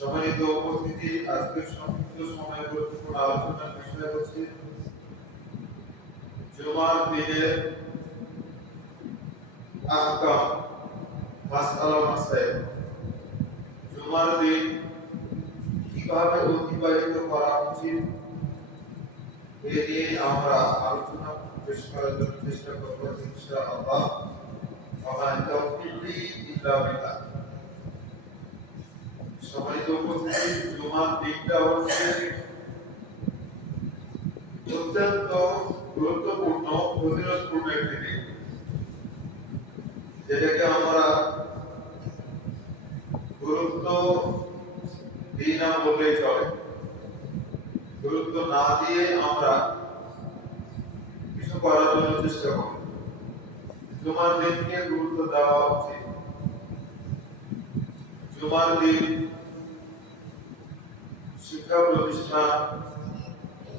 সম্মানিত উপস্থিতি, আজকের সংক্ষিপ্ত সময় গুরুত্বপূর্ণ আলোচনার বিষয় হচ্ছে জুমার দিনের আহকাম, মাসআলা মাসাইল। জুমার দিন কিভাবে অতিবাহিত করা উচিত এ নিয়ে আমরা আলোচনা পেশ করার জন্য চেষ্টা করব ইনশাআল্লাহ। ওয়া তাওফীকি ইল্লা বিল্লাহ। সম্মানিত উপস্থিতি, জুমার দিনটা হচ্ছে অত্যন্ত গুরুত্বপূর্ণ, ফজিলতপূর্ণ একটি দিন, যেটাকে আমরা গুরুত্ব দিই না বললেই চলে। গুরুত্ব না দিয়ে আমরা কিছু করার জন্য চেষ্টা করি। জুমার দিনকে গুরুত্ব দেওয়া উচিত। জুমার দিন শিক্ষা প্রতিষ্ঠান,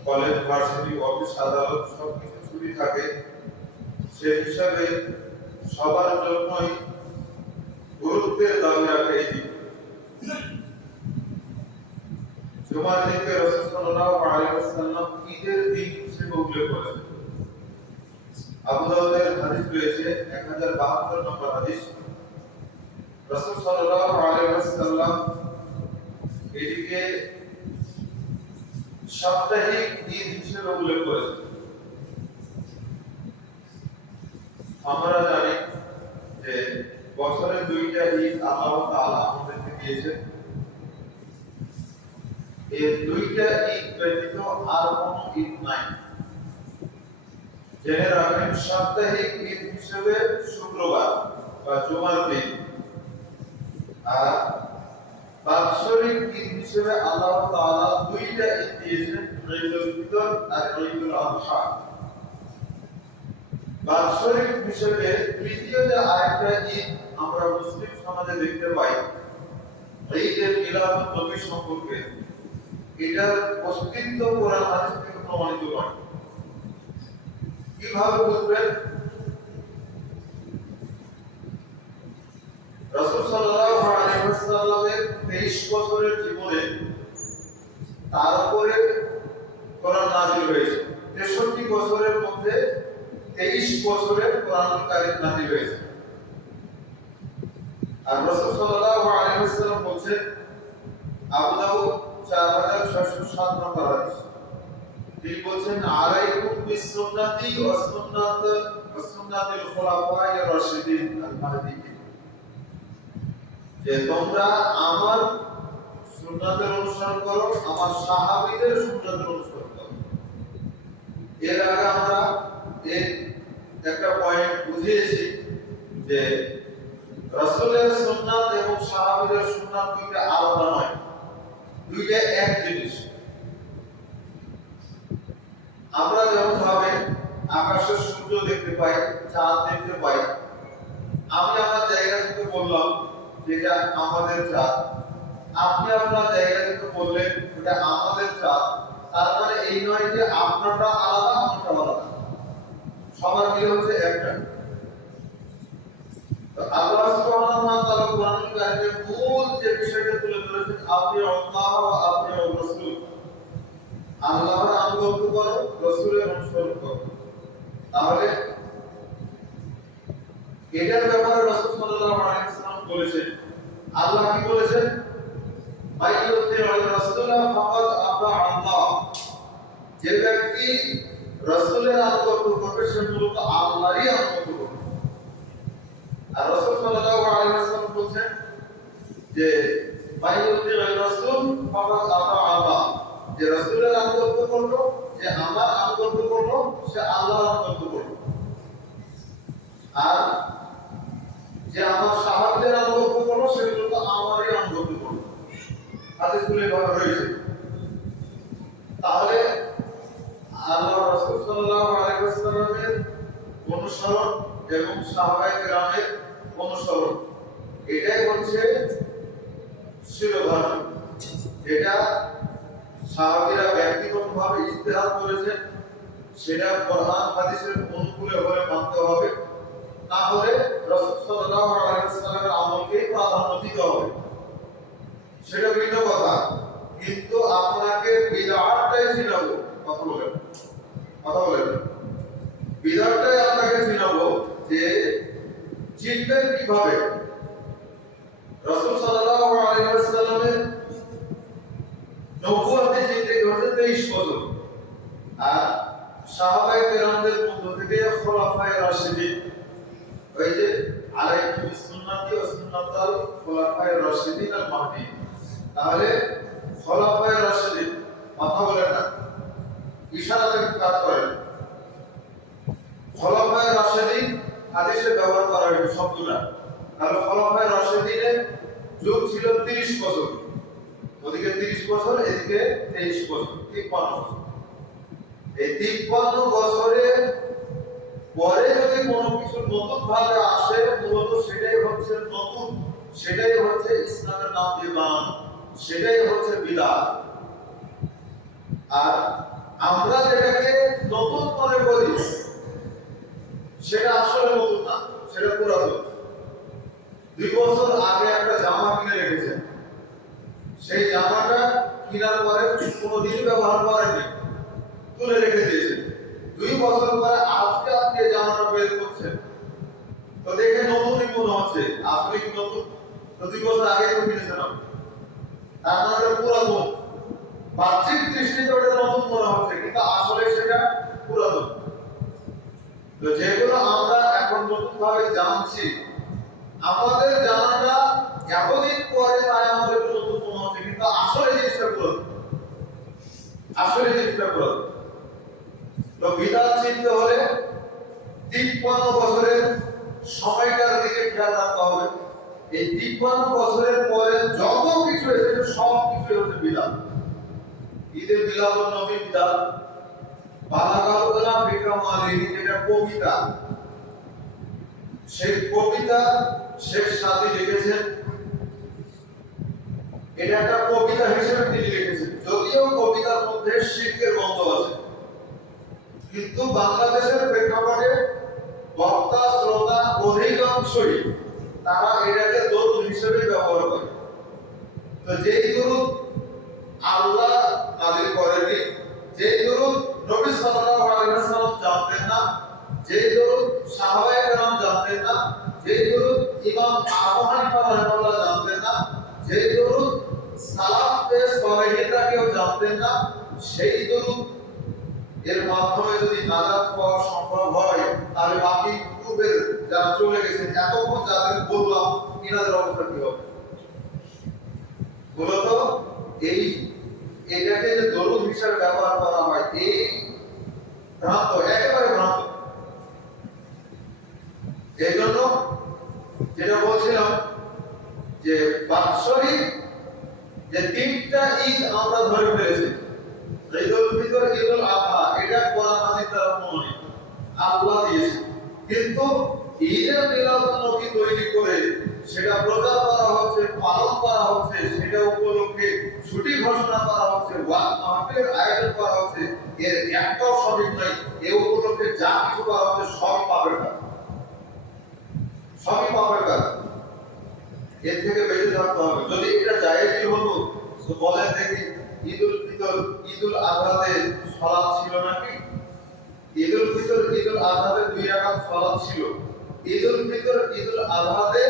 কলেজ, ভার্সিটি, অফিস, আদালত সবকিছু ছুটি থাকে। সেই হিসাবে সবার জন্যই গুরুত্বের দাবি রাখে এই দিন। জুমার দিনকে রাসূল সাল্লাল্লাহু আলাইহি ওয়াসাল্লাম ঈদের দিন হিসেবে উল্লেখ করেছেন। আবু দাউদের হাদিস রয়েছে 1072 নম্বর হাদিস। রাসূল সাল্লাল্লাহু আলাইহি ওয়াসাল্লাম এটিকে সাপ্তাহিক ঈদ হিসেবে উল্লেখ করেছেন। আমরা জানি যে বছরে দুইটা ঈদ আল্লাহ তাআলা আমাদেরকে দিয়েছেন। এই দুইটা ঈদ ব্যতীত আর কোন ঈদ নাই। জেনে রাখেন, সাপ্তাহিক ঈদ হিসেবে শুক্রবার বা জুমার দিন, আর বাৎসরিক ঈদ হিসেবে আল্লাহ তাআলা দুইটা ঈদ দিয়েছেন, ঈদুল ফিতর আর ঈদুল আযহা। বাৎসরিক হিসেবে তৃতীয় যে আরেকটা ঈদ আমরা মুসলিম সমাজে দেখতে পাই, ঈদুল মিলাদুন নবী সম্পর্কে, এটার অস্তিত্ব কোরআন হাদিস থেকে প্রমাণিত নয়। কিভাবে বুঝবেন? রাসূল সাল্লাল্লাহু আলাইহি ওয়াসাল্লামের 23 বছরের জীবনে তার উপরে কোরআন নাযিল হয়েছে। 63 বছরের মধ্যে 23 বছরে কোরআন কারীম নাযিল হয়েছে। আর রাসূল সাল্লাল্লাহু আলাইহি ওয়াসাল্লাম বলেছেন, আবু দাউদ 4607 নম্বর হাদিস, তিনি বলেছেন, আলাইকুম বিসুন্নতি ওয়া সুন্নাতিল খুলাফায়ে রাশিদিন আল মাহদিয়্যিন, যে তোমরা আমার সুন্নাতের অনুসরণ করো, আমার সাহাবীদের সুন্নাতের অনুসরণ করো। এর আগে আমরা একটা পয়েন্ট বুঝিয়েছি যে রাসূলের সুন্নাত এবং সাহাবীদের সুন্নাত দুইটা আলাদা নয়, দুইটা এক জিনিস। আমরা যেমন ভাবে আকাশের সূর্য দেখতে পাই, চাঁদ দেখতে পাই, আমি আমার জায়গা থেকে বললাম যেটা আমাদের চাঁদ, আপনি আপনার জায়গা থেকে বললেন এটা আমাদের চাঁদ, তার মানে এই নয় যে আপনারটা আলাদা আমারটা আলাদা, সবার মিলে হচ্ছে একটা। তো আল্লাহ সুবহানাহু ওয়া তাআলা কোরআনুল কারীমের মূল যে বিষয়টা তুলে ধরেছেন, আপনি আল্লাহ ওয়া আপনি রাসূল, আল্লাহর আনুগত্য করো, রাসূলের অনুসরণ করো। তাহলে এটার ব্যাপারে রাসূল সাল্লাল্লাহু আলাইহি ওয়াসাল্লাম বলেছেন, আল্লাহ কি বলেছেন? মাইয়ুতি'র রাসূলা ফাকাদ আতা আল্লাহ, যে ব্যক্তি রাসূলের আনুগত্য করবে সে মূলত আল্লাহরই আনুগত্য করবে। আর রাসূল সাল্লাল্লাহু আলাইহি ওয়াসাল্লাম বলেছেন যে মাইয়ুতি'র রাসূল ফাকাদ আতা আল্লাহ, যে রাসূলের আনুগত্য করলো, যে আমার আনুগত্য করলো, সে আল্লাহর আনুগত্য করলো। আর যে আমার সাহাবীদের আনুগত্য করলো, সে মূলত আমারই আনুগত্য করলো। হাদিসগুলো এভাবে রয়েছে। তাহলে আল্লাহ রাসূল সাল্লাল্লাহু আলাইহি ওয়াসাল্লামের অনুসরণ এবং সাহাবায়ে কেরামের অনুসরণ, এটাই হচ্ছে শিরোধার্য, যেটা সাহাবীরা ব্যক্তিগতভাবে ইজতিহাদ করেছেন, সেটা কোরআন হাদিসের অনুকূলে হলে মানতে হবে, না হলে রাসূল সাল্লাল্লাহু আলাইহি ওয়াসাল্লামের আমলকে প্রাধান্য দিতে হবে, সেটা ভিন্ন কথা। কিন্তু আপনাকে বিদআতটাই চিনাবো। কথা বলেন বিদআতটাই আপনাকে চিনাবো যে চিনবেন কিভাবে। রাসূল সাল্লাল্লাহু আলাইহি ওয়াসাল্লামের নবুয়তে জিন্দেগি হচ্ছে 23 বছর, আর সাহাবায়ে কেরামদের মধ্য থেকে খোলাফায়ে রাশিদিন, ওই যে আলাইকুম সুন্নতি ওয়া সুন্নাতাল খোলাফায়ে রাশিদিন আল মাহদিয়িন, তাহলে খোলাফায়ে রাশিদিন কথা বলেন না, ইশারাতে কাজ করেন। খোলাফায়ে রাশিদিন হাদিসে ব্যবহার করা হয় শব্দটা, তাহলে খোলাফায়ে রাশিদিনের যুগ ছিল 30 বছর, ওদিকে 30 বছর এদিকে 23 বছর, 53 বছর। এই 53 বছরের পরে যদি কোনো কিছু নতুন ভাবে আসে, মূলত সেটাই হচ্ছে নতুন, সেটাই হচ্ছে ইসলামের নাম দিয়ে বানানো, সেটাই হচ্ছে বিদআত। আর আমরা যেটাকে নতুন মনে করি সেটা আসলে নতুন না, সেটা পুরাতন। 2 বছর আগে একটা জামা কিনে রেখেছেন, সেই জামাটা কেনার পরে কোনোদিনই ব্যবহার করেননি, তুলে রেখে দিয়েছেন। 2 বছর পরে আজকে আপনি এই জামাটা বের করছেন, তো দেখে নতুনই মনে হচ্ছে, আসলে কি নতুন? তো 2 বছর আগে তো কিনেছেন আপনি, তার মানে এটা পুরাতন। বাহ্যিক দৃষ্টিতে ওটা নতুন মনে হচ্ছে, কিন্তু আসলে সেটা পুরাতন। তো যেগুলো আমরা এখন নতুন ভাবে জানছি, আমাদের জানাটা এতদিন পরে তাই আমাদের নতুন মনে হচ্ছে, কিন্তু আসলে জিনিসটা পুরাতন, আসলে জিনিসটা পুরাতন। তো বিদআত চিনতে হলে 53 বছরের সময়টার দিকে খেয়াল রাখতে হবে। এই 53 বছরের পরে যত কিছু এসেছে সব কিছু হচ্ছে বিদআত। ঈদে মিলাদুন নবী বিদআত, বালাগাল উলাম বিকামালিহি যেটা কবিতা, সেই কবিতা শেখ সাদী লিখেছেন, এটা একটা কবিতা হিসেবে তিনি লিখেছেন, যদিও কবিতার মধ্যে শিরকের গন্ধ আছে, কিন্তু বাংলাদেশের প্রেক্ষাপটে বক্তা শ্রোতা অধিকাংশই তারা এটাকে দরুদ হিসেবে ব্যবহার করে। তো যেই দরুদ আল্লাহ নাযিল করেননি, যেই দরুদ নবী সাল্লাল্লাহু আলাইহি ওয়াসাল্লাম জানতেন না, যেই দরুদ সাহাবায়ে কেরাম জানতেন না, যেই দরুদ ইমাম আবু হানিফা রাহিমাহুল্লাহ জানতেন না, যেই দরুদ সালাফে সালেহিনরা কেউ জানতেন না, সেই দরুদ এর মাধ্যমে যদি নাজাত পাওয়া সম্ভব হয়, তাহলে বাকি পূর্বের যারা চলে গেছেন এতক্ষণ যাদের বললাম এনাদের অবস্থা কি হবে? মূলত এটাকে যে দরুদ হিসাবে ব্যবহার করা হয়, এই ভ্রান্ত, একেবারে ভ্রান্ত। এই জন্য যেটা বলছিলাম যে বাৎসরিক যে 3টা ঈদ আমরা ধরে ফেলেছি, ঈদুল ফিতর, ঈদুল আযহা, এটা কোরআন হাদিস দ্বারা প্রমাণিত, আল্লাহ দিয়েছে। কিন্তু ঈদে মিলাদুন নবী তৈরি করে সেটা প্রচার করা হচ্ছে, পালন করা হচ্ছে, সেটা উপলক্ষে ছুটি ঘোষণা করা হচ্ছে, ওয়াজ মাহফিলের আয়োজন করা হচ্ছে, এর একটাও সঠিক নয়। এই উপলক্ষে যা কিছু করা হচ্ছে সবই পাপের কাজ, সবই পাপের কাজ। এর থেকে বেঁচে থাকতে হবে। যদি এটা জায়েজই হতো তো বলেন দেখি, ঈদুল ফিতর, ঈদুল আযহাতে সালাত ছিল নাকি? ঈদুল ফিতর, ঈদুল আযহাতে 2 রাকাত সালাত ছিল। ঈদুল ফিতর, ঈদুল আযহাতে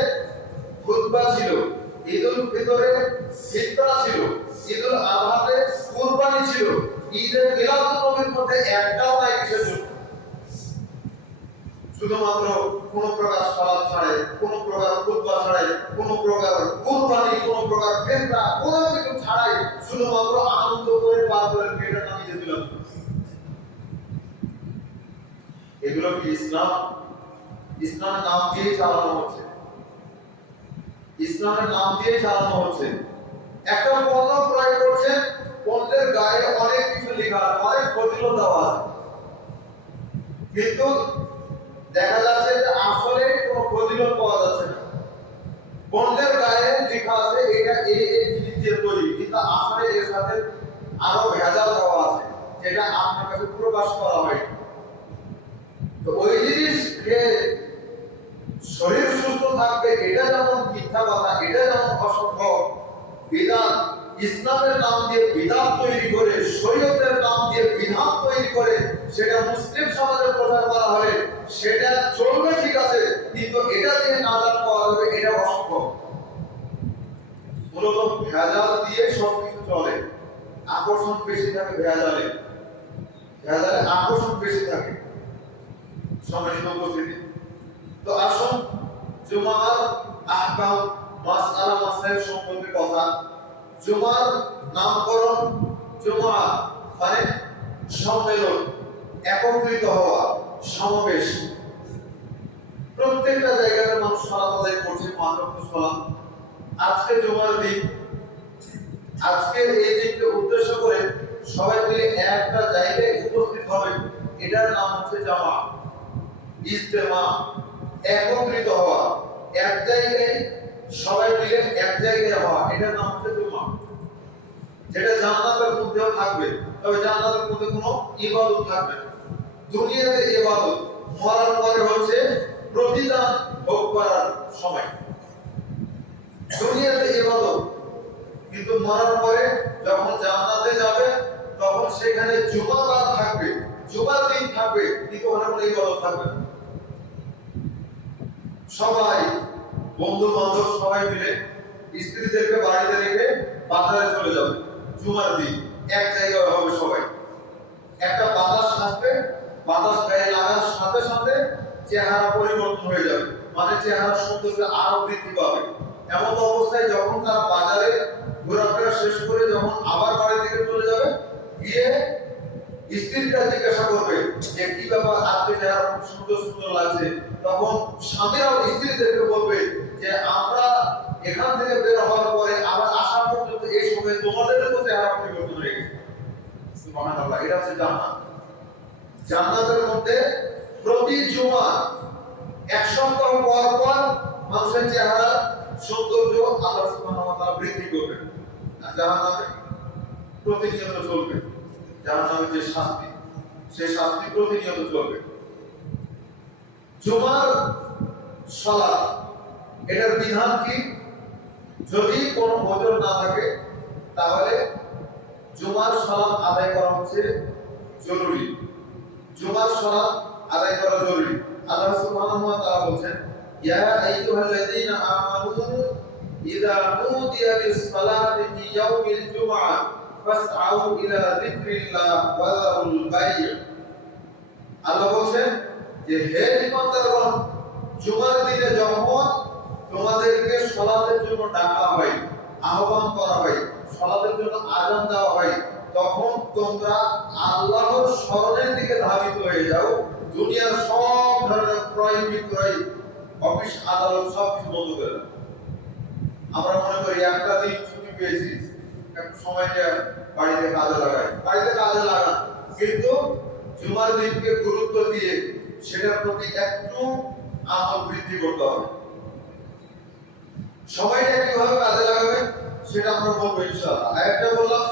খুতবা ছিল। ঈদুল ফিতরে ফিতরা ছিল। ঈদুল আযহাতে কুরবানি ছিল। ঈদে মিলাদুন নবীর মধ্যে একটাও নাই কিসের জন্য? শুধুমাত্র কোন প্রকার সালাত ছাড়াই, কোন প্রকার খুতবা ছাড়াই, কোন প্রকার কুরবানি, কোন প্রকার ফিতরা, কোন কিছু ছাড়াই শুধুমাত্র আনন্দ করে পার করে এটা নাম ঈদে মিলাদ। এগুলো কি ইসলাম? ইসলামের নাম দিয়ে চালানো হচ্ছে, ইসলামের নাম দিয়ে চালানো হচ্ছে। একটা পণ্য ক্রয় করছেন, পণ্যের গায়ে অনেক কিছু লেখা আছে, অনেক ফজিলত দেওয়া আছে, কিন্তু দেখা যাচ্ছে যে আসলে কোনো ফজিলত পাওয়া যাচ্ছে না। পণ্যের গায়ে লেখা আছে এটা এই জিনিস দিয়ে তৈরি, কিন্তু আসলে এর সাথে আরো ভেজাল দেওয়া আছে, যেটা আপনার কাছে প্রকাশ করা হয়। তো ওই জিনিস খেয়ে শরীর সুস্থ থাকবে, এটা যেমন মিথ্যা কথা, এটা যেমন অসম্ভব। বিদআত ইসলামের নাম দিয়ে বিধান তৈরি করে, শরীয়তের নাম দিয়ে বিধান তৈরি করে সেটা মুসলিম সমাজে প্রচার করা হলে সেটা চলবে ঠিক আছে, কিন্তু এটা দিয়ে নাজাত পাওয়া যাবে এটা অসম্ভব। মূলত ভেজাল দিয়ে সবকিছু চলে, আকর্ষণ বেশি থাকে ভেজালে, ভেজালে আকর্ষণ বেশি থাকে। সম্মানিত উপস্থিতি, তো আসুন জুমার আহকাম মাসআলা মাসাইল সম্পর্কে কথা। জুমার নামকরণ, জুমা মানে সম্মেলন, একত্রিত হওয়া, সমাবেশ। প্রত্যেকটা জায়গাতে মানুষ সালাত আদায় করছে, পাঁচ ওয়াক্ত সালাত। আজকে জুমার দিন, আজকের এই দিনকে উদ্দেশ্য করে সবাই মিলে একটা জায়গায় উপস্থিত হবে, এটার নাম হচ্ছে জামা, ইজতেমা, একত্রিত হওয়া, এক জায়গায় সবাই মিলে এক জায়গায় হওয়া, এটার নাম হচ্ছে জুমা। যেটা জান্নাতের মধ্যেও থাকবে, তবে জান্নাতের মধ্যে কোনো ইবাদত থাকবে না। দুনিয়াতে ইবাদত, মরার পরে হচ্ছে প্রতিদান ভোগ করার সময়। দুনিয়াতে ইবাদত, কিন্তু মরার পরে যখন জান্নাতে যাবে তখন সেখানে জুমাবার থাকবে, জুমার দিন থাকবে, কিন্তু ওখানে কোনো ইবাদত থাকবে না। সবাই বন্ধু বান্ধব সবাই মিলে স্ত্রীদেরকে বাড়িতে রেখে বাজারে চলে যাবে জুমার দিন, এক জায়গায় হবে সবাই। একটা বাতাস আসবে, বাতাস গায়ে লাগার সাথে সাথে চেহারা পরিবর্তন হয়ে যাবে, মানে চেহারা সৌন্দর্য আরো বৃদ্ধি পাবে। এমন অবস্থায় যখন তারা বাজারে ঘোরাফেরা শেষ করে যখন আবার বাড়ির দিকে চলে যাবে, গিয়ে স্ত্রীরা জিজ্ঞাসা করবে যে কি ব্যাপার, আজকে চেহারা খুব সুন্দর সুন্দর লাগছে। তখন স্বামীরাও স্ত্রীদেরকে বলবে যে আমরা এখান থেকে বের হওয়ার পরে আবার আসা পর্যন্ত এই সময় তোমাদেরও চেহারা পরিবর্তন হয়ে গেছে। সুবহানাল্লাহ, এটা হচ্ছে জান্নাত। জান্নাতের মধ্যে প্রতি জুমা এক সপ্তাহ পর পর মানুষের চেহারা সৌন্দর্য আল্লাহ সুবহানাহু ওয়া তাআলা বৃদ্ধি করবেন। আর জাহান্নামে প্রতিনিয়ত চলবে, জাহান্নামের যে শাস্তি, সেই শাস্তি প্রতিনিয়ত চলবে। জুমার সালাত, এটার বিধান কি? যদি কোনো ওজর না থাকে তাহলে জুমার সালাত আদায় করা হচ্ছে জরুরি। জুমার সালাত আদায় করা জরুরি। আল্লাহ সুবহানাহু ওয়া তাআলা বলেন, ইয়া আইয়ুহাল্লাযীনা আমানু ইযা নুদিয়া লিস-সালাতি ফি ইয়াউমিল জুমআহ ফাসআউ ইলা যিকরিল্লাহ ওয়া যারুল বাই'। আল্লাহ বলেন যে হে ঈমানদারগণ, জুমার দিনে যখন তোমাদেরকে সালাতের জন্য ডাকা হয়, আহ্বান করা হয়, সালাতের জন্য আযান দেওয়া হয়, তখন তোমরা আল্লাহর স্মরণের দিকে ধাবিত হয়ে যাও। দুনিয়ার সব ধরনের ক্রয় বিক্রয়, অফিস আদালত সব কিছু বন্ধ করে দাও। আমরা মনে করি একটা দিন ছুটি পেয়েছি, একটু সময়টা বাড়িতে কাজে লাগাই, বাড়িতে কাজে লাগান, কিন্তু জুমার দিনকে গুরুত্ব দিয়ে সেটার প্রতি একটু আমল বৃদ্ধি করতে হবে। সময়টা কিভাবে কাজে লাগাবে সেটা আমরা বলবো ইনশাআল্লাহ। আয়াতটা বললাম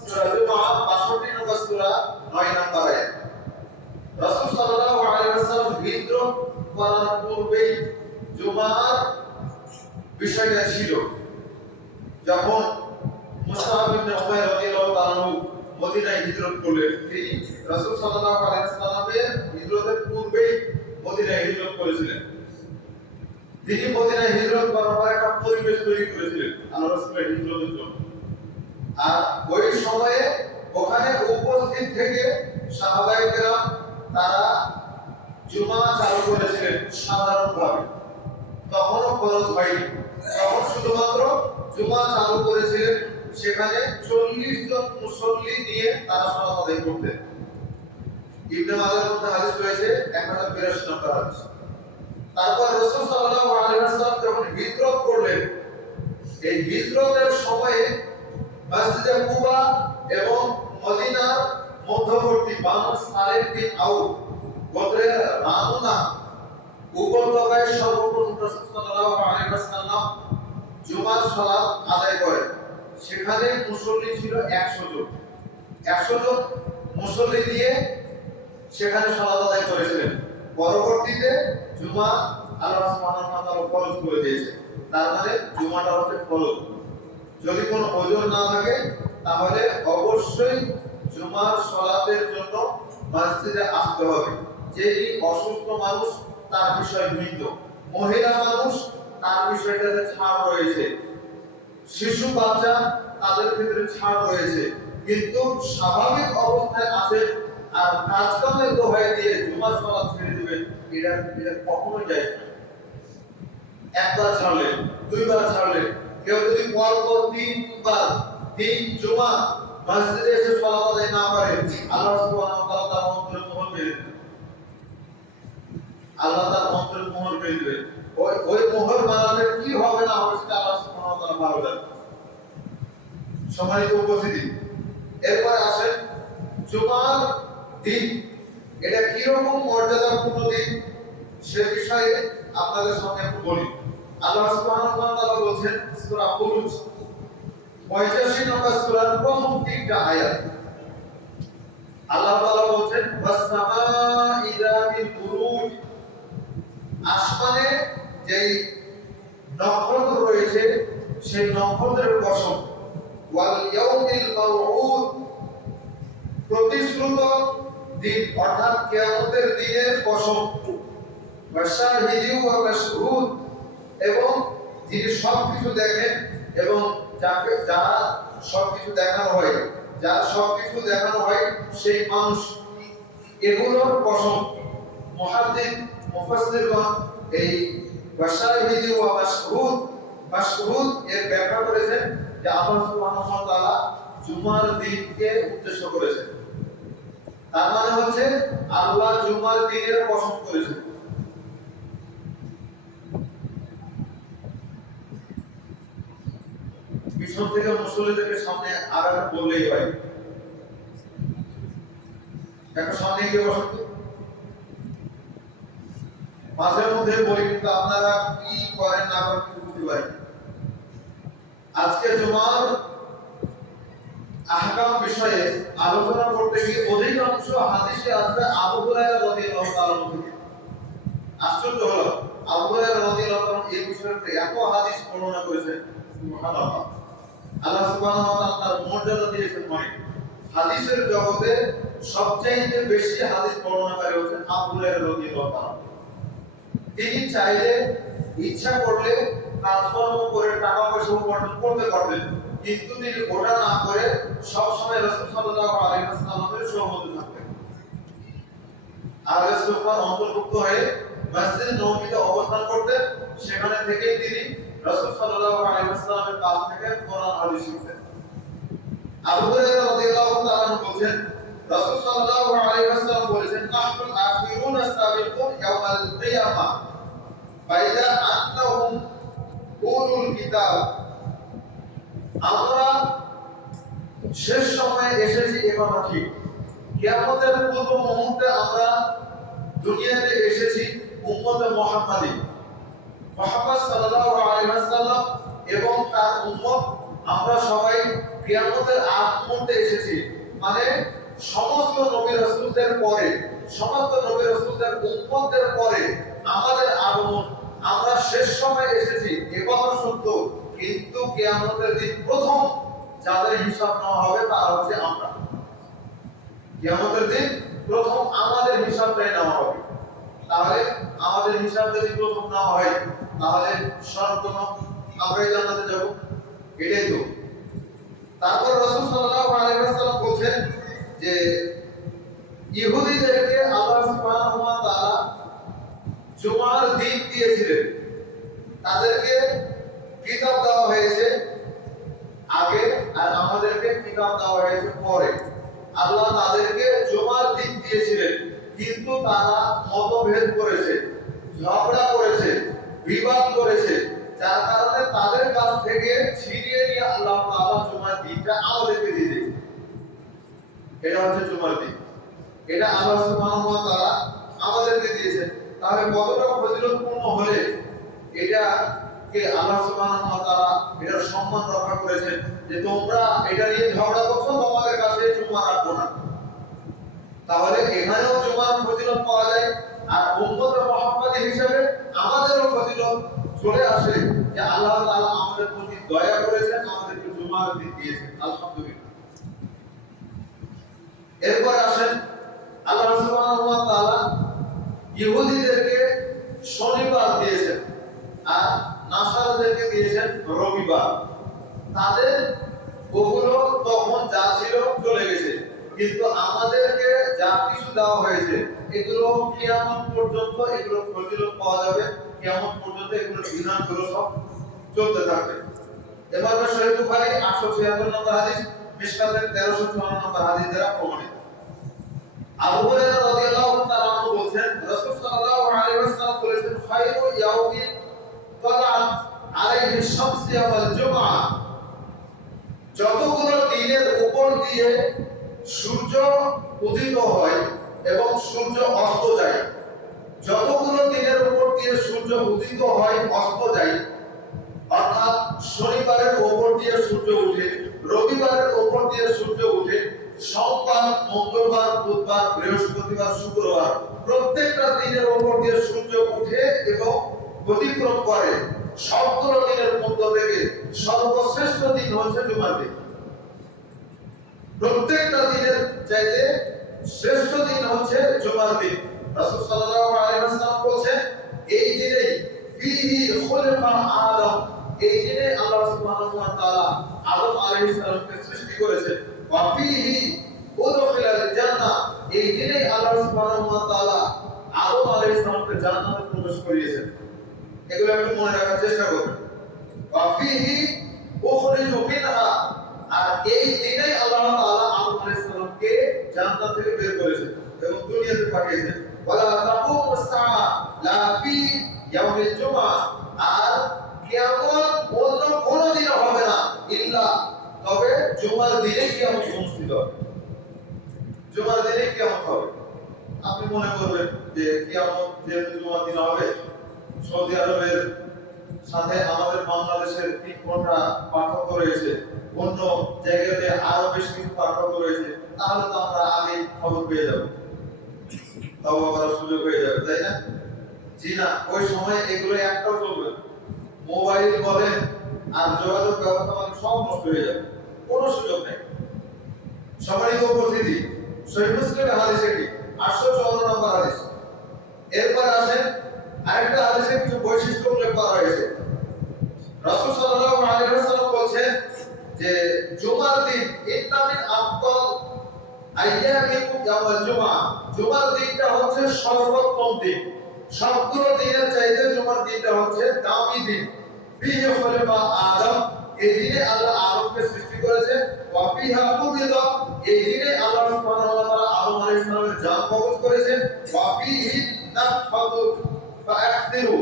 সূরা জুমআ ৬২ নম্বর সূরা ৯ নম্বর আয়াত। রাসূল সাল্লাল্লাহু আলাইহি ওয়াসাল্লাম হিজরত করার পূর্বেই জুমার বিষয়টা ছিল। যখন মুসআব ইবনে উমাইর রাদিয়াল্লাহু তাআলা মদিনায় হিজরত করলেন, তিনি রাসূল সাল্লাল্লাহু আলাইহি ওয়াসাল্লামের হিজরতের পূর্বেই মদিনায় হিজরত করেছিলেন। তিনি মদিনায় হিজরত করার পর একটা পরিবেশ তৈরি করেছিলেন আল্লাহর রাসূলের হিজরতের জন্য। আর ওই সময়ে ওখানে উপস্থিত থেকে সাহাবায়ে কেরাম তারা জুমা চালু করেছিলেন সাধারণভাবে, তখনও ফরজ হয়নি, তখন শুধুমাত্র জুমা চালু করেছিলেন। সেখানে ৪০ জন মুসল্লি নিয়ে তারা সালাত আদায় করতেন। ইবনে মাজার মধ্যে হাদিস রয়েছে ১০৮২ নম্বর হাদিস। তারপর রাসূল সাল্লাল্লাহু আলাইহি ওয়াসাল্লাম যখন হিজরত করলেন, এই হিজরতের সময়ে মসজিদে কুবা এবং মদিনার মধ্যবর্তী বানু সালেম বিন আউফ গোত্রের রানুনা উপত্যকায় সর্বপ্রথম রাসূল সাল্লাল্লাহু আলাইহি ওয়াসাল্লাম জুমার সালাত আদায় করেন। সেখানে মুসল্লি ছিল ১০০ জন। ১০০ জন মুসল্লি দিয়ে সেখানে সালাত আদায় করেছিলেন। পরবর্তীতে জুমা আল্লাহ সুবহানাহু ওয়া তাআলা ফরজ করে দিয়েছে। তার মানে জুমাটা হচ্ছে ফরজ। যদি কোনো ওজোর না থাকে তাহলে অবশ্যই জুমার সালাতের জন্য মসজিদে আসতে হবে। যেই অসুস্থ মানুষ তার বিষয় ভিন্ন, মহিলা মানুষ তার বিষয়টাতে ছাড় রয়েছে, শিশু বাচ্চা তাদের ক্ষেত্রে ছাড় রয়েছে, কিন্তু স্বাভাবিক অবস্থায় আছে আর কাজকামের দোহাই দিয়ে জুমার সালাত ছেড়ে দিবেন, এটা কখনোই যায় না। একবার ছাড়লেন, দুইবার ছাড়লেন, কেউ যদি পরপর তিন জুমা মসজিদে এসে সালাত আদায় না করে, আল্লাহ সুবহানাহু ওয়া তাআলা তার অন্তরে মোহর মেরে দেবেন। আল্লাহ তার অন্তরে মোহর মেরে দেবেন। ওই মোহর মারালে কি হবে না হবে সেটা আল্লাহ সুবহানাহু ওয়া তাআলা ভালো জানেন। সম্মানিত উপস্থিতি, এরপর আসেন জুমার দিন, এটা কি রকম মর্যাদাপূর্ণ দিন সে বিষয়ে আপনাদের সামনে একটু বলি। আল্লাহ সুবহানাহু ওয়া তাআলা বলেন সূরা বুরুজ 85 নম্বর সূরার প্রথম তিনটা আয়াত, আল্লাহ তাআলা বলেন ওয়াস-সামাঈ যাতিল বুরুজ, আসমানে যেই নক্ষত্র রয়েছে সেই নক্ষত্রের কসম, ওয়াল ইয়াউমিল মাউউদ, প্রতিশ্রুত দিন অর্থাৎ কিয়ামতের দিনের কসম, ওয়াশাহিদি ওয়া মাশহুদ, এবং যিনি সবকিছু দেখেন এবং যারা সবকিছু দেখানো হয়, যার সবকিছু দেখানো হয় সেই মানুষ, এগুলোর কসম। মুহাদ্দিস মুফাসসিরগণ এই ওয়াশাহিদি ওয়া মাশহুদ এর ব্যাখ্যা করেছেন যে আল্লাহ সুবহানাহু ওয়া তাআলা জুমার দিনকে উদ্দেশ্য করেছেন। তার মানে হচ্ছে আল্লাহ জুমার দিনের কসম করেছেন। পিছন থেকে মুসল্লিদেরকে সামনে আগাতে বললেই হয়, একটা সামনে গিয়ে বসন্ত। মাঝে মধ্যে বলি কিন্তু আপনারা কি করেন না করেন কিছু বুঝতে পারেন। আজকে জুমার আহকাম বিষয়ে আলোচনা করতে গিয়ে অধিকাংশ হাদিসে আসবে আবু হুরায়রা রাদিয়াল্লাহু তাআলা থেকে। আশ্চর্য হলো, আবু হুরায়রা রাদিয়াল্লাহু তাআলা এই বিষয়ে এত হাদিস বর্ণনা করেছেন, সুবহানাল্লাহ। আল্লাহ সুবহানাহু ওয়া তাআলা তার মর্যাদা দিয়েছেন অনেক। হাদিসের জগতে সবচাইতে বেশি হাদিস বর্ণনাকারী হচ্ছেন আবু হুরায়রা রাদিয়াল্লাহু তাআলা। তিনি চাইলে ইচ্ছা করলে কাজকর্ম করে টাকা পয়সা উপার্জন করতে পারতেন, কিন্তু তিনি ওটা না করে সব সময় রাসূল সাল্লাল্লাহু আলাইহি ওয়াসাল্লামের সহমতে থাকতেন। আহলে সুফার অন্তর্ভুক্ত হয়ে মসজিদ নববীতে অবস্থান করতেন, সেখানে থেকেই তিনি রাসূল সাল্লাল্লাহু আলাইহি ওয়াসাল্লামের কাছ থেকে কোরআন হাদিস শিখতেন। আবু হুরায়রা রাদিয়াল্লাহু তাআলা বলেন রাসূল সাল্লাল্লাহু আলাইহি ওয়াসাল্লাম বলেছেন নাহনুল আখিরুন আস-সাবিকুন ইয়াওমাল কিয়ামাহ ফাইদা আন্নাহুম উলুল কিতাব, আমরা শেষ সময়ে এসেছি এখনো ঠিক, কিয়ামতের পূর্ব মুহূর্তে আমরা দুনিয়াতে এসেছি উম্মতে মুহাম্মাদী, মুহাম্মদ সাল্লাল্লাহু আলাইহি ওয়াসাল্লাম এবং তার উম্মত, আমরা সবাই কিয়ামতের আগ মুহূর্তে এসেছি। মানে সমস্ত নবী রাসূলদের পরে, সমস্ত নবী রাসূলদের উম্মতদের পরে আমাদের আগমন, আমরা শেষ সময়ে এসেছি একথা সত্য, কিন্তু কিয়ামতের দিন প্রথম যাদের হিসাব নেওয়া হবে তারা হচ্ছে আমরা। কিয়ামতের দিন প্রথম আমাদের হিসাবটাই নেওয়া হবে। তাহলে আমাদের হিসাব যদি প্রথম না হয় তাহলে সর্বপ্রথম আমরাই জান্নাতে যাব, এটাই তো। তারপর রাসূল সাল্লাল্লাহু আলাইহি ওয়াসাল্লাম বলেন যে ইহুদিদেরকে আল্লাহ সুবহানাহু ওয়া তাআলা জুমার দিন দিয়েছিলেন, তাদেরকে কিতাব দেওয়া হয়েছে আগে আর আমাদেরকে কিতাব দেওয়া হয়েছে পরে। আল্লাহ তাদেরকে জুমার দিন দিয়েছিলেন, কিন্তু তারা মতভেদ করেছে, ঝগড়া করেছে, বিবাদ করেছে, যার কারণে তাদের কাছ থেকে ছিনিয়ে নিয়ে আল্লাহ তাআলা জুমার দিনটা আমাদেরকে দিয়ে দিয়েছেন। এটা হচ্ছে জুমার দিন, এটা আল্লাহ সুবহানাহু ওয়া তাআলা আমাদেরকে দিয়েছেন। তাহলে কতটা ফজিলতপূর্ণ হলে এটা কে আল্লাহ সুবহানাহু ওয়া তাআলা এটার সম্মান রক্ষা করেছেন যে তোমরা এটা নিয়ে ঝগড়া করছো, তোমাদের কাছে জুমা রাখবো না। তাহলে এখানেও জুমার ফজিলত পাওয়া যায়, আর উম্মতে মুহাম্মাদী হিসেবে আমাদেরও ফজিলত চলে আসে যে আল্লাহ তাআলা আমাদের প্রতি দয়া করেছেন, আমাদেরকে জুমার দিন দিয়েছেন, আলহামদুলিল্লাহ। এরপর আসেন আল্লাহ সুবহানাহু ওয়া তাআলা ইহুদিদেরকে শনিবার দিয়েছেন আর নাসারাদেরকে দিয়েছেন রবিবার। তাদের ওগুলো তখন যা ছিল চলে গেছে, কিন্তু আমাদেরকে যা কিছু দেওয়া হয়েছে এগুলো কিয়ামত পর্যন্ত এগুলো ফজিলত পাওয়া যাবে, কিয়ামত পর্যন্ত এগুলো বিধানগুলো সব চলতে থাকবে। এবার সহিহ বুখারী 876 নম্বর হাদিস, মিশকাতের 1354 নম্বর হাদিস দ্বারা প্রমাণিত। আবু হুরায়রা রাদিয়াল্লাহু তাআলা আনহু বলেন, রাসূল সাল্লাল্লাহু আলাইহি ওয়াসাল্লাম বলেছেন, খায়রু ইয়াউমিন তালাত আলাইহি শামস ইয়াউমাল জুমআ, যতগুলো দিনের উপর দিয়ে সূর্য উদিত হয় এবং সূর্য অস্ত যায়, যতগুলো দিনের উপর দিয়ে সূর্য উদিত হয় অস্ত যায়, অর্থাৎ শনিবারের উপর দিয়ে সূর্য ওঠে, রবিবারের উপর দিয়ে সূর্য ওঠে, সোমবার, মঙ্গলবার, বুধবার, বৃহস্পতিবার, শুক্রবার, প্রত্যেকটা দিনের উপর দিয়ে সূর্য ওঠে এবং অতিক্রম করে। সবগুলো দিনের মধ্য থেকে সর্বশ্রেষ্ঠ দিন হচ্ছে জুমার দিন। প্রত্যেকটা দিনের চাইতে শ্রেষ্ঠ দিন হচ্ছে জুমার দিন। রাসূল সাল্লাল্লাহু আলাইহি ওয়াসাল্লাম বলেন, এই দিনেই ফিহি খুলিকা আদম, এই দিনে আল্লাহ সুবহানাহু ওয়া তাআলা আদম আলাইহিস সালামকে সৃষ্টি করেছেন। ওয়া ফিহি উদখিলাল জান্নাহ, এই দিনে আল্লাহ সুবহানাহু ওয়া তাআলা আদম আলাইহিস সালামকে জান্নাতে প্রবেশ করিয়েছেন। এগুলো একটু মনে রাখার চেষ্টা করবেন। ওয়া ফিহি উখরিজু মিনহা, আর এই দিনেই আল্লাহ তাআলা আদম আলাইহিস সালামকে জান্নাত থেকে বের করেছেন এবং দুনিয়াতে পাঠিয়েছেন। ওয়ালা তাকুমুস সাআ লা ফি ইয়াউমিল জুমআ, আর কিয়ামত অন্য কোন দিনে হবে না ইল্লা তবে জুমার দিনে কিয়ামত অনুষ্ঠিত হবে। জুমার দিনে কিয়ামত হবে। আপনি মনে করবেন যে কিয়ামত যেহেতু জুমার দিন হবে, সৌদি আরবের সাথে আমাদের বাংলাদেশের 3 ঘন্টা পার্থক্য রয়েছে, অন্য জায়গাতে আরো বেশ কিছু পার্থক্য রয়েছে, তাহলে তো আমরা আগে খবর পেয়ে যাব, তওবা করার সুযোগ হয়ে যাবে, তাই না? জি না, ওই সময় এগুলো একটাও চলবে, মোবাইল বলেন আর যোগাযোগ ব্যবস্থা বলেন সব নষ্ট হয়ে যাবে, কোনো সুযোগ নেই। সম্মানিত উপস্থিতি, সহিহ মুসলিমের হাদিস এটি 854 নম্বর হাদিস। এরপর আসেন আরেকটা হাদিসে কিছু বৈশিষ্ট্য উল্লেখ করা হয়েছে। রাসূল সাল্লাল্লাহু আলাইহি ওয়াসাল্লাম বলেন যে জুমার দিন ইন্না মিন আফদাল আইয়ামিকুম ইয়াউমুল জুমআ, জুমার দিনটা হচ্ছে সর্বোত্তম দিন, সবগুলো দিনের চাইতে জুমার দিনটা হচ্ছে দামি দিন। ফিহি খুলিকা আদম, এই দিনে আল্লাহ আদমকে সৃষ্টি করেছেন। ওয়া ফিহা কুবিদা, এই দিনে আল্লাহ সুবহানাহু ওয়া তাআলা আদম আলাইহিস সালামের জান কবজ করেছেন। ওয়া ফিহি নাফাতু ফাআকদিরু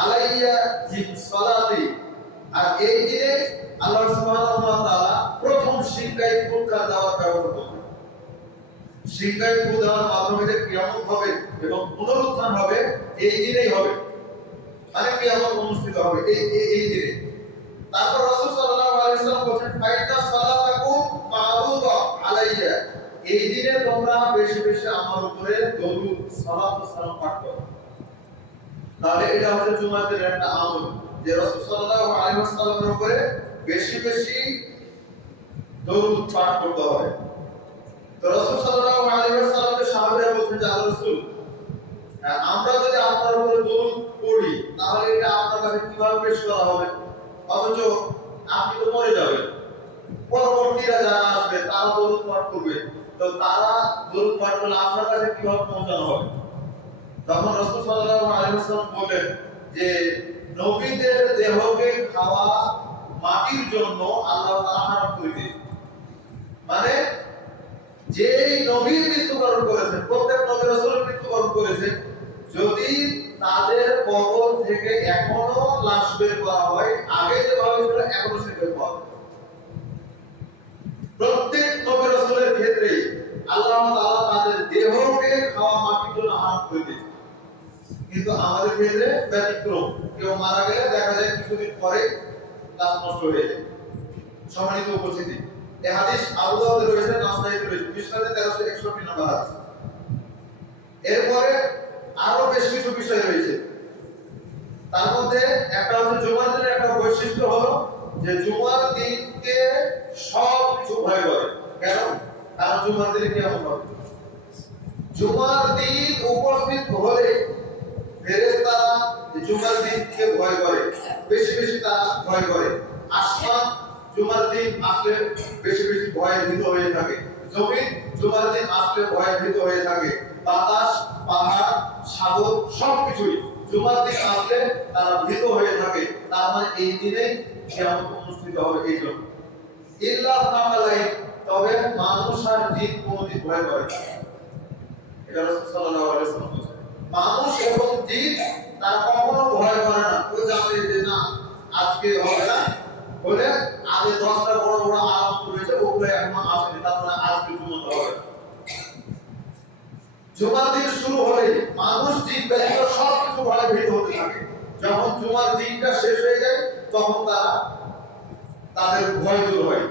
আলাইয়া বিসসালাতি, আর এই দিনে আল্লাহ সুবহানাহু ওয়া তাআলা প্রথম সিংগায় ফুৎকার দেওয়ার ব্যবস্থা করবেন। সিংগায় ফুৎকার দেওয়ার মাধ্যমে যে কিয়ামত হবে এবং পুনরুত্থান হবে এই দিনেই হবে, মানে কিয়ামত অনুষ্ঠিত হবে এই দিনে। তারপর রাসূল সাল্লাল্লাহু আলাইহি ওয়াসাল্লাম বলেন, ফাইদা সালাতাকুম মারুদা আলাইয়া, এই দিনে তোমরা বেশি বেশি আমার উপরে দরুদ সালাত ও সালাম পাঠ করো। তাহলে এটা হচ্ছে জুমার দিনের একটা আমল যে রাসূল সাল্লাল্লাহু আলাইহি ওয়াসাল্লামের উপরে বেশি বেশি দরুদ পাঠ করতে হবে। তো রাসূল সাল্লাল্লাহু আলাইহি ওয়াসাল্লামের সাহাবীরা বলছেন যে আল্লাহর রাসূল, আমরা যদি আপনার উপরে দরুদ পড়ি তাহলে এটা আপনার কাছে কিভাবে পেশ করা হবে, অথচ আপনি তো মরে যাবেন, পরবর্তীরা যারা আসবে তারা দরুদ পাঠ করবে, তো তারা দরুদ পাঠ করলে আপনার কাছে কিভাবে পৌঁছানো হবে? তখন রাসূল সাল্লাল্লাহু আলাইহি ওয়াসাল্লাম বলেন যে নবীদের দেহকে খাওয়া মাটির জন্য আল্লাহ তাআলা হারাম করে দিয়েছেন। মানে যেই নবীর মৃত্যুবরণ করেছেন, প্রত্যেক নবী রাসূলের মৃত্যুবরণ করেছেন, যদি তাদের কবর থেকে এখনো লাশ বের করা হয়, আগে যেভাবে ছিল এখনো সে বের করা হবে। প্রত্যেক নবী রাসূলের ক্ষেত্রে আল্লাহ তাআলা তাদের দেহকে খাওয়া মাটির জন্য হারাম করে দিয়েছেন। কিন্তু আমাদের ক্ষেত্রে ব্যতিক্রম, কেউ মারা গেলে দেখা যায় কিছুদিন পরে লাশ নষ্ট হয়ে যায়। সম্মানিত উপস্থিতি, এই হাদিস আবু দাউদে রয়েছে, নাসাইতে রয়েছে, মিশকাতে 1361 নম্বর হাদিস। এরপরে আরো বেশ কিছু বিষয় রয়েছে, তার মধ্যে একটা হচ্ছে জুমার দিনের একটা বৈশিষ্ট্য হলো যে জুমার দিনকে সব কিছু ভয় করে। কেন? কারণ জুমার দিনে কেমন হবে? জুমার দিন উপস্থিত হলে ফেরেশতারা জুমার দিনকে ভয় করে, বেশি বেশি তারা ভয় করে। আসমান জুমার দিন আসলে বেশি বেশি ভয়ে ভীত হয়ে থাকে। জমিন জুমার দিন আসলে ভয়ে ভীত হয়ে থাকে। বাতাস, পাহাড়, সাগর সবকিছুই জুমার দিন আসলে তারা ভীত হয়ে থাকে। তার মানে এই দিনেই কিয়ামত অনুষ্ঠিত হবে। এই জন্য ইল্লা কামালাই, তবে মানুষ আর জিন কোনদিন ভয় করে না। এটা রাসূল সাল্লাল্লাহু আলাইহি ওয়াসাল্লাম বলেছেন, মানুষ এবং জিন তারা কখনো ভয় করে না। ওই জানে যে না আজকে হবে না, বলে আগে 10টা বড় বড় আলামত রয়েছে, ওগুলো এখনো আসেনি, তারপরে আজকে জুমাতে হবে। জুমার দিন শুরু হলে মানুষ জিন ব্যতীত সব কিছু ভয়ে ভীত হতে থাকে। যখন জুমার দিনটা শেষ হয়ে যায় তখন তারা তাদের ভয় দূর হয়।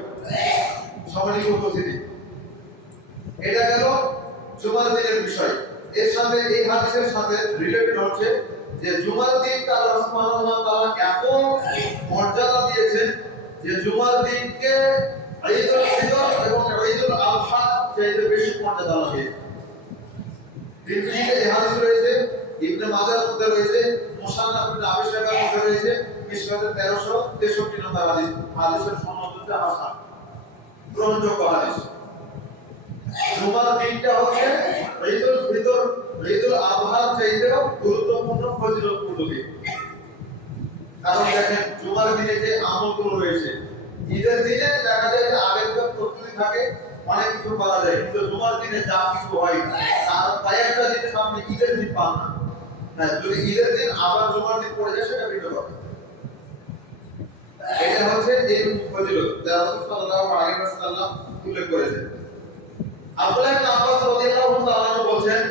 সম্মানিত উপস্থিতি, এটা গেল জুমার দিনের বিষয়। এর সাথে এই হাদিসের সাথে রিলেটেড হচ্ছে যে জুমার দিনকে আল্লাহ সুবহানাহু ওয়া তাআলা এত মর্যাদা দিয়েছেন যে জুমার দিনকে ঈদুল ফিতর এবং ঈদুল আযহা চাইতে বেশি মর্যাদা দিয়েছেন। তিরমিজিতে এই হাদিস রয়েছে, ইবনে মাজাহর মধ্যে রয়েছে, মুসান্নাফ ইবনে আবি শাইবার মধ্যে রয়েছে, মিশকাতে 1363 নম্বর হাদিস। হাদিসের সনদ হচ্ছে হাসান, গ্রহণযোগ্য হাদিস। জুমার দিনটা হচ্ছে ঈদুল ফিতর, ঈদুল আযহার চাইতেও গুরুত্বপূর্ণ ফজিলতপূর্ণ দিন। কারণ দেখেন জুমার দিনে যে আমলগুলো রয়েছে, ঈদের দিনে দেখা যায় যে আগের থেকে প্রস্তুতি থাকে, অনেক কিছু করা যায়, কিন্তু জুমার দিনে যা কিছু হয় তার কয়েকটা জিনিস আপনি ঈদের দিন পান না। হ্যাঁ, যদি ঈদের দিন আবার জুমার দিন পড়ে যায় সেটা ভিন্ন কথা। এটা হচ্ছে এই ফজিলত যা রাসূল সাল্লাল্লাহু আলাইহি ওয়াসাল্লাম উল্লেখ করেছেন। আব্দুল্লাহ ইবনে আব্বাস রাদিয়াল্লাহু তাআলা বলেন,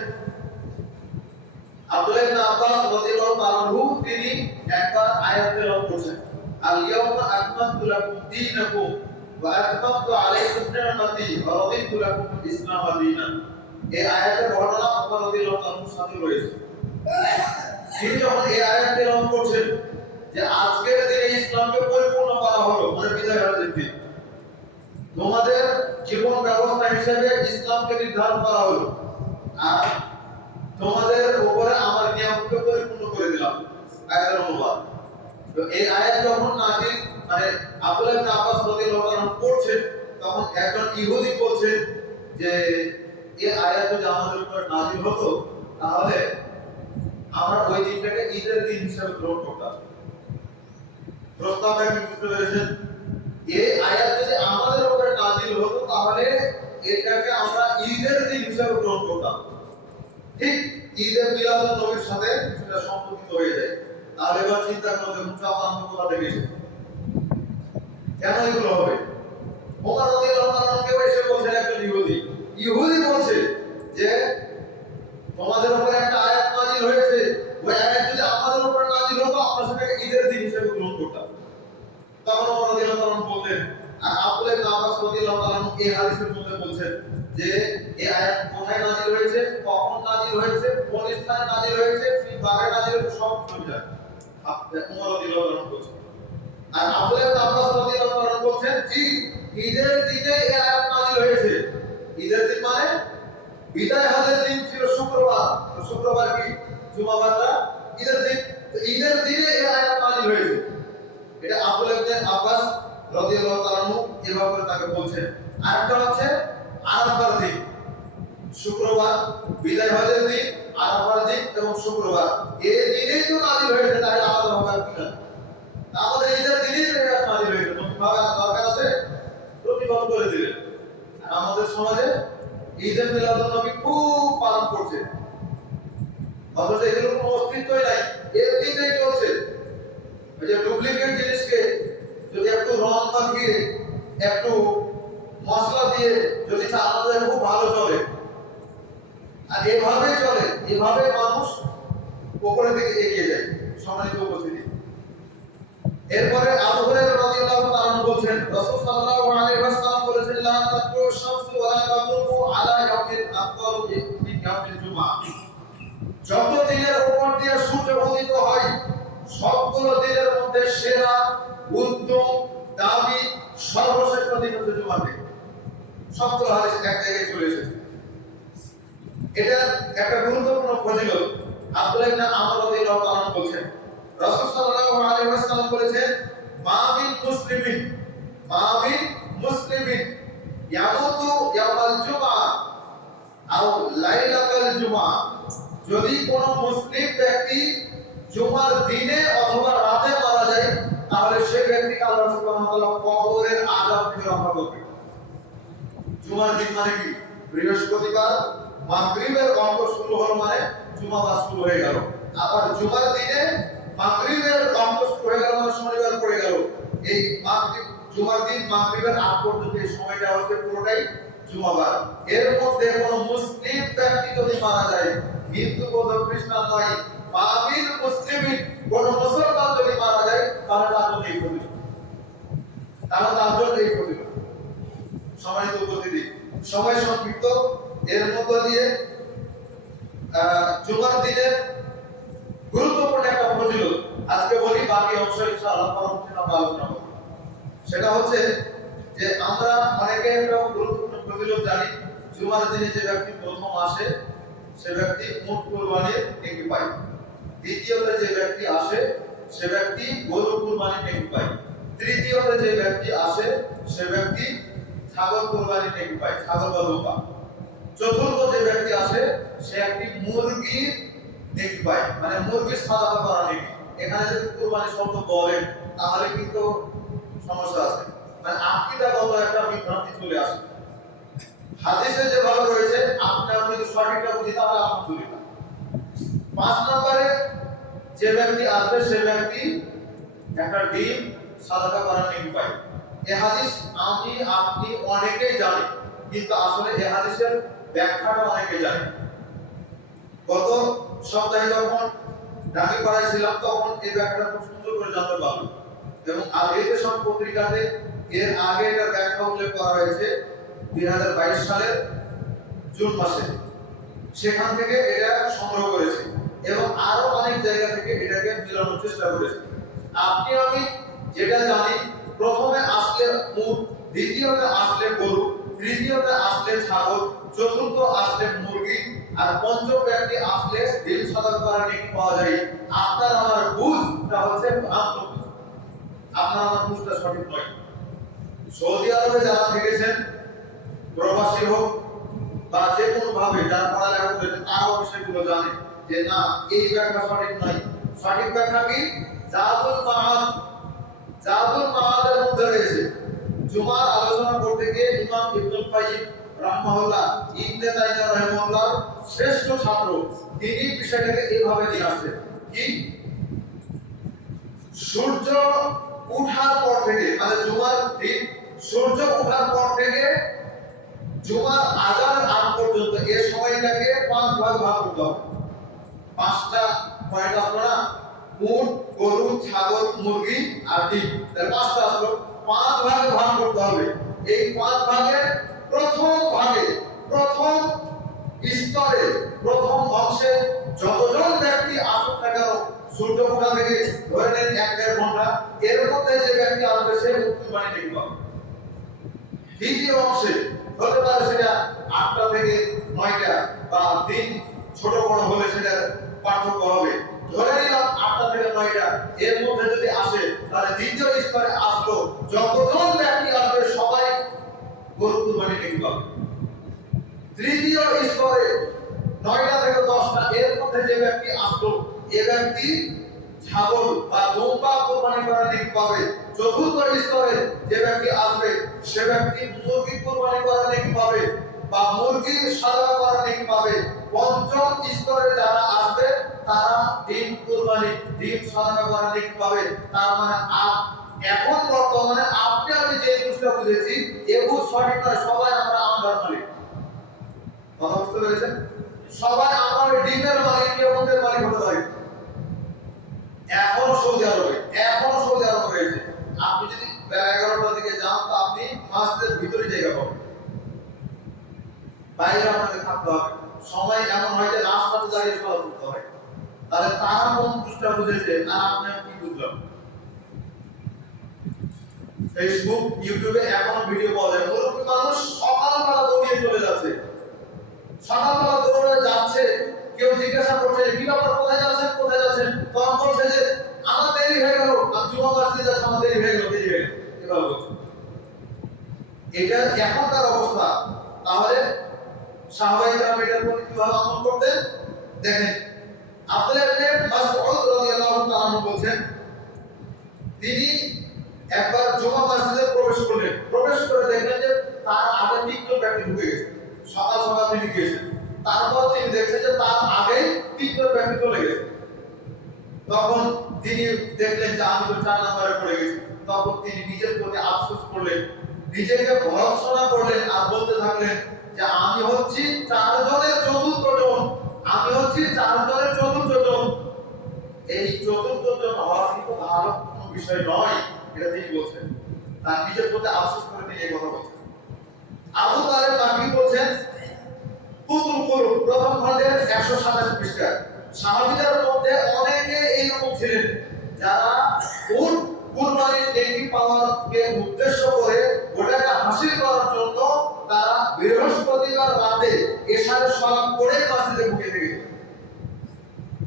আব্দুল্লাহ ইবনে আব্বাস রাদিয়াল্লাহু তাআলা তিনি একবার আয়াত তেলাওয়াত করেছেন, আল ইয়াউমা আকমালতু লাকুম দীনাকুম ওয়া আতমামতু আলাইকুম নি'মাতি ওয়া রাদিতু লাকুম ইসলাম দীনান। এই আয়াতের ঘটনা ওমর রাদিয়াল্লাহু তাআলার সাথে রয়েছে। তিনি যখন এই আয়াত তেলাওয়াত করছেন যে আজকের দিনে ইসলামকে পরিপূর্ণ করা হলো, মানে বিদায় হজের দিন, তোমাদের জীবন ব্যবস্থা হিসেবে ইসলামকে নির্ধারণ করা হলো, আর তোমাদের উপরে আমার নিয়ামতকে পরিপূর্ণ করে দিলাম। আয়াতের অনুবাদ। তো এই আয়াত যখন নাযিল, মানে আব্দুল্লাহ ইবনে আব্বাস রাদিয়াল্লাহু তাআলা পড়ছেন, তখন একজন ইহুদি বলছেন যে এই আয়াত যদি আমাদের উপর নাযিল হতো তাহলে আমরা ওই দিনটাকে ঈদের দিন হিসেবে গ্রহণ করতাম। প্রস্তাবটা কি বুঝতে পেরেছেন? এই আয়াত যদি আমাদের উপরে নাযিল হতো তাহলে এটাকে আমরা ঈদের দিন হিসেবে গ্রহণ করতাম। ঠিক ঈদের মিলাদুন নবীর সাথে সেটা সম্পর্কিত হয়ে যায়। তাহলে এবার চিন্তা করো যে মুসাফা কোথা থেকে এসেছে, কেন এগুলো হবে? ওমর রাদিয়াল্লাহু তাআলা কেউ এসে বলছেন, একজন ইহুদি বলছে যে তোমাদের উপরে একটা আয়াত নাযিল হয়েছে, ওই আয়াত যদি আমাদের উপরে নাযিল হতো আমরা সেটাকে ঈদের দিন হিসেবে গ্রহণ করতাম। তখন ওমর রাদিয়াল্লাহু তাআলা বললেন, আর আব্দুল্লাহ ইবনে আব্বাস রাদিয়াল্লাহু তাআলা এই হাদিসের মধ্যে বলছেন যে এই আয়াত কোথায় নাযিল হয়েছে, কখন নাযিল হয়েছে, কোন স্থানে নাযিল হয়েছে, সেই বারে নাযিল হয়েছে, সব কিছু জানেন। ওমর রাদিয়াল্লাহু তাআলা বলছেন। আর আব্দুল্লাহ ইবনে আব্বাস রাদিয়াল্লাহু তাআলা বলছেন, জি ঈদের দিনে এই আয়াত নাযিল হয়েছে। ঈদের দিন মানে বিদায় হজের দিন ছিল শুক্রবার, তো শুক্রবার কি জুমাবারটা ঈদের দিন, তো ঈদের দিনে এই আয়াত নাযিল হয়েছে। এটা আব্দুল্লাহ ইবনে আব্বাস রাদিয়াল্লাহু তাআলা এভাবে করে তাকে বলছেন। আরেকটা হচ্ছে আরাফার দিন, শুক্রবার বিদায় হজের দিন, আরাফার দিন এবং শুক্রবার, এই দিনেই তো নাযিল হয়েছে, তাহলে আলাদা হবে কিনা? আমাদের ঈদের দিনেই তো এটা নাযিল হয়েছে, নতুন ভাবে দরকার আছে? প্রতিপালন করে দিলেন। আমাদের সমাজে ঈদের মিলাদুন নবী খুব পালন করছে, অথচ এগুলোর কোনো অস্তিত্বই নাই, এর দিনেই চলছে। ওই যে ডুপ্লিকেট জিনিসকে যদি একটু রং মাখিয়ে একটু মশলা দিয়ে যদি চালানো যায় খুব ভালো চলে, আর এভাবে চলে, এভাবে মানুষ উপরের দিকে এগিয়ে যায়। সম্মানিত উপস্থিতি, এরপরে আবু হুরায়রা রাদিয়াল্লাহু তাআলা বলেন, রাসূল সাল্লাল্লাহু আলাইহি ওয়াসাল্লাম বলেছেন, লা তাকু শামসু ওয়া লা তাগরুবু আলা ইয়াউমিল আফদাল মিন ইয়াউমিল জুমআ। যত দিনের উপর দিয়ে সূর্য উদিত হয় সবগুলো দিনের মধ্যে সেরা, উত্তম, দামি সর্বশ্রেষ্ঠ দিন হচ্ছে জুমার দিন। সবগুলো হাদিস এক জায়গায় চলে এসেছে। এটা একটা গুরুত্বপূর্ণ ফজিলত। আব্দুল্লাহ ইবনে আমর রাদিয়াল্লাহু তাআলা বলেন, রাসূল সাল্লাল্লাহু আলাইহি ওয়াসাল্লাম বলেছেন, মা মিন মুসলিমিন ইয়ামুতু ইয়াওমাল জুমআ আও লাইলাতাল জুমআ, যদি কোন মুসলিম ব্যক্তি জুমার দিনে অথবা রাতে মারা যায়, তাহলে সেই ব্যক্তিকে আল্লাহ সুবহানাহু ওয়া তাআলা কবরের আযাব থেকে রক্ষা করবে। জুমার দিন মানে কি? বৃহস্পতিবার মাগরিবের অঙ্ক শুরু হলো মানে জুমাবার শুরু হয়ে গেল। আবার জুমার দিনে মাগরিবের অঙ্ক শুরু হয়ে গেল মানে শনিবার পড়ে গেল। এই জুমার দিন মাগরিবের আগ পর্যন্ত এই সময়টা হচ্ছে পুরোটাই জুমাবার। এর মধ্যে কোন মুসলিম ব্যক্তি যদি মারা যায়, হিন্দু বৌদ্ধ খ্রিস্টান নয়, মামিন মুসলিমিন কোন মুসলমান যদি মারা যায়, তাহলে তার জন্য এই ফজিলত। সম্মানিত উপস্থিতি, সময় সংক্ষিপ্ত, এর মধ্য দিয়ে জুমার দিনের গুরুত্বপূর্ণ একটা ফজিলত আজকে বলি, বাকি অংশ ইনশাআল্লাহ পরবর্তী আমরা আলোচনা করব। সেটা হচ্ছে যে আমরা অনেকে একটা গুরুত্বপূর্ণ ফজিলত জানি, জুমার দিনে যে ব্যক্তি প্রথম আসে সে ব্যক্তি উট কুরবানির নেকি পায়। দ্বিতীয়তে যে ব্যক্তি আসে সে ব্যক্তি গরু কুরবানির নেকি পায়। তৃতীয়তে যে ব্যক্তি আসে সে ব্যক্তি ছাগল কুরবানির নেকি পায়, ছাগল বা দুম্বা। চতুর্থ যে ব্যক্তি আসে সে একটি মুরগির নেকি পায়, মানে মুরগির সাদাকা করা নেকি। এখানে যদি কুরবানি শব্দ বলেন তাহলে কিন্তু সমস্যা আছে, মানে আকীদাগত একটা বিভ্রান্তি চলে আসে। হাদিসে যেভাবে রয়েছে আপনি যদি সঠিকটা বুঝি তাহলে আলহামদুলিল্লাহ। 5 নম্বরে যে ব্যক্তি আসবে সে ব্যক্তি একটা ডিম সাদাকা করার নেকি পায়। এই হাদিস আমি আপনি অনেকেই জানি, কিন্তু আসলে এই হাদিসের ব্যাখ্যাটা অনেকে জানে। গত সপ্তাহে যখন ডাঙ্গিপাড়ায় ছিলাম তখন এই ব্যাখ্যাটা খুব সুন্দর করে জানতে পারলাম, এবং আল-ইতিসাম পত্রিকাতে এর আগে এটার ব্যাখ্যা উল্লেখ করা হয়েছে 2022 সালের জুন মাসে। সেখান থেকে এটা সংগ্রহ করেছে এবং আরো অনেক জায়গা থেকে এটাকে মিলানোর চেষ্টা করেছে। আপনি আমি যেটা জানি, প্রথমে আসলে উট, দ্বিতীয়তে আসলে গরু, তৃতীয়তে আসলে ছাগল, চতুর্থ আসলে মুরগি, আর পঞ্চম ব্যক্তি আসলে ডিম সাদাকা করার নেকি পাওয়া যায়। আপনার আমার বুঝটা হচ্ছে ভ্রান্ত, আপনার আমার বুঝটা সঠিক নয়। সৌদি আরবে যারা থেকেছেন, প্রবাসী হোক বা যে কোনো ভাবে যারা পড়ালেখা করেছেন, তারাও বিষয়গুলো জানে যে না, এই ব্যাখ্যা সঠিক নয়। সঠিক ব্যাখ্যা কি? জাদুল মাআদের মধ্যে রয়েছে। জুমার আলোচনা করতে গিয়ে ইমাম ইবনুল কাইয়িম রাহমাহুল্লাহ, ইবনে তাইমিয়া রাহিমাহুল্লাহ শ্রেষ্ঠ ছাত্র, তিনি বিষয়টাকে এইভাবে নিয়ে আসেন কি, সূর্য ওঠার পর থেকে, মানে জুমার দিন সূর্য ওঠার পর থেকে জুমার আজানের আগ পর্যন্ত এই সময়টাকে 5 ভাগ করতে হবে। 5টা পয়েন্ট আসলো না, উট, গরু, ছাগল, মুরগি আর ডিম, তাহলে 5টা আসলো। 5 ভাগে ভাগ করতে হবে। এই 5 ভাগের প্রথম স্তরে, প্রথম অংশে যতজন ব্যক্তি আসুক না কেন, সূর্য ওঠা থেকে ধরে নেন 1-1.5 ঘন্টা, এর মধ্যে যে ব্যক্তি আসবে সে কুরবানি নেকি পাবে। দ্বিতীয় অংশে হতে পারে সেটা 8টা থেকে 9টা, বা দিন ছোট বড় হলে সেটা পার্থক্য হবে। ধরে নিলাম 8টা থেকে 9টা, এর মধ্যে যদি আসে তাহলে দ্বিতীয় স্তরে আসলো যতজন ব্যক্তি আসবে সবাই গরু কুরবানি নেকি পাবে। তৃতীয় স্তরে 9টা থেকে 10টা, এর মধ্যে যে ব্যক্তি আসলো এ ব্যক্তি ছাগল বা দুম্বা কুরবানি করার নেকি পাবে। চতুর্থ স্তরে যে ব্যক্তি আসবে সে ব্যক্তি মুরগি কুরবানি করার নেকি পাবে বা মুরগির সাদাকা করার নেকি পাবে। পঞ্চম স্তরে যারা আসবে তারা ডিম কুরবানি, ডিম সাদাকা করার নেকি পাবে। তার মানে এখন বর্তমানে আপনি আমি যে বুঝটা বুঝেছি এ বুঝ সঠিক নয়। সবাই আমরা আমদার মালিক, কথা বুঝতে পেরেছেন? সবাই আমরা ডিমের মালিক, কেউ মধ্যে মালিক হতে পারি। এখনো সৌদি আরবে রয়েছে। আপনি যদি বেলা 11টার দিকে যান তো আপনি মাসের ভিতরে জায়গা পাবেন, বাইরে আপনাকে থাকতে হবে। সময় এমন হয় যে রাস্তাতে দাঁড়িয়ে সওয়াল করতে হয়। তাহলে তারা কোন বুঝটা বুঝেছে আর আপনি কি বুঝলাম? ফেসবুক ইউটিউবে এখনো ভিডিও পাওয়া যায়, মুরব্বী মানুষ সকালবেলা দৌড়িয়ে চলে যাচ্ছে, সকালবেলা দৌড়ে যাচ্ছে, কেউ জিজ্ঞাসা করছে কি ব্যাপার, কোথায় যাচ্ছেন কোথায় যাচ্ছেন, তখন বলছে যে আমার দেরি হয়ে গেল, আমি জুমা মসজিদে যাচ্ছি, আমার দেরি হয়ে গেল এভাবে বলছে। এটা এখনকার অবস্থা। তাহলে সাহাবায়ে কেরাম এটার প্রতি কিভাবে আমল করতেন দেখেন। আব্দুল্লাহ ইবনে মাসউদ রাদিয়াল্লাহু তাআলা বলছেন, তিনি একবার জুমা মসজিদে প্রবেশ করলেন, প্রবেশ করে দেখলেন যে তার আগে তিনজন ব্যক্তি ঢুকে গেছে। সকাল সকাল তিনি গিয়েছেন, তারপর তিনি দেখছেন যে তার আগে তিনজন ব্যক্তি চলে গেছে। তখন তিনি দেখলেন যে আমি তো 4 নম্বরে পড়ে গেছি। তখন তিনি নিজের প্রতি আফসোস করলেন, নিজেকে ভর্ৎসনা করলেন আর বলতে থাকলেন যে আমি হচ্ছি 4 জনের চতুর্থ জন, আমি হচ্ছি 4 জনের চতুর্থ জন। এই চতুর্থ জন হওয়া কিন্তু ভালো কোনো বিষয় নয়, এটা তিনি বলছেন। তার নিজের প্রতি আফসোস করে তিনি এই কথা বলছেন। আবু তালেব বাকি বলছেন কুতুল কুরুব প্রথম খণ্ডের 127 পৃষ্ঠা, সাহাবীদের মধ্যে অনেকে এইরকম ছিলেন যারা উট কুরবানির নেকি পাওয়ারকে উদ্দেশ্য করে ওটাকে হাসিল করার জন্য তারা বৃহস্পতিবার রাতে এশারের সালাত পড়ে মসজিদে ঢুকে গেছে,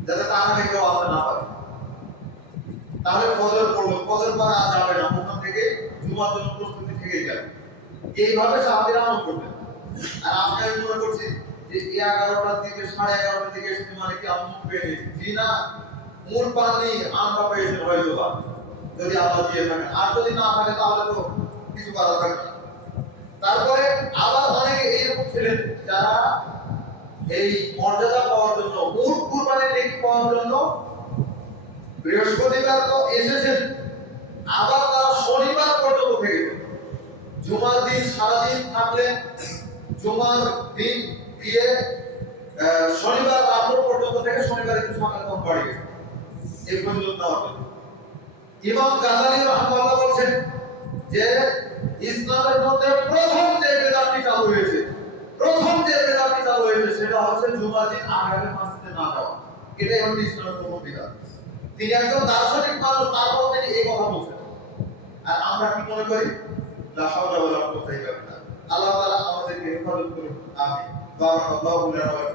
যাতে তারা কেউ আসতে না পারে। তাহলে ফজর পড়লো, ফজর পরে আর যাবে না, ওখান থেকে জুমার জন্য প্রস্তুতি থেকেই যাবে। এইভাবে সাহাবীরা আমল করতেন। আর আমরা মনে করছি যে 11টার দিকে 11:30টার দিকে এসে মানে কি আমি মুখ পেয়ে নিয়েছি, জি না, মূল পানি আমরা পেয়েছেন হয়তো বা, যদি আল্লাহ দিয়ে থাকেন, আর যদি না থাকে তাহলে তো কিছু করার থাকে না। তারপরে আবার অনেকে এইরকম ছিলেন যারা এই মর্যাদা পাওয়ার জন্য, উট কুরবানির নেকি পাওয়ার জন্য বৃহস্পতিবার তো এসেছেন, আবার তারা শনিবার পর্যন্ত থেকেছেন। জুমার দিন সারাদিন থাকলেন, জুমার দিন দিয়ে শনিবার রাত পর্যন্ত থেকে শনিবার দিন সকালে তখন বাড়ি গেছে। এই পর্যন্ত হবে। ইমাম গাজালি রাহমাতুল্লাহ বলছেন যে ইসলামের মধ্যে প্রথম যে বেদাতটি চালু হয়েছে, সেটা হচ্ছে জুমার দিন আগে মসজিদে না যাওয়া। এটাই হচ্ছে ইসলামের প্রথম বিধান। তিনি একজন দার্শনিক মানুষ, তারপর তিনি এই কথা বলছেন। আর আমরা কি মনে করি? লা হাওলা ওয়ালা কুওয়াতা ইল্লা বিল্লাহ। আল্লাহ তাআলা আমাদেরকে হেফাজত করুন, আমিন। বারাকাল্লাহু লানা ওয়া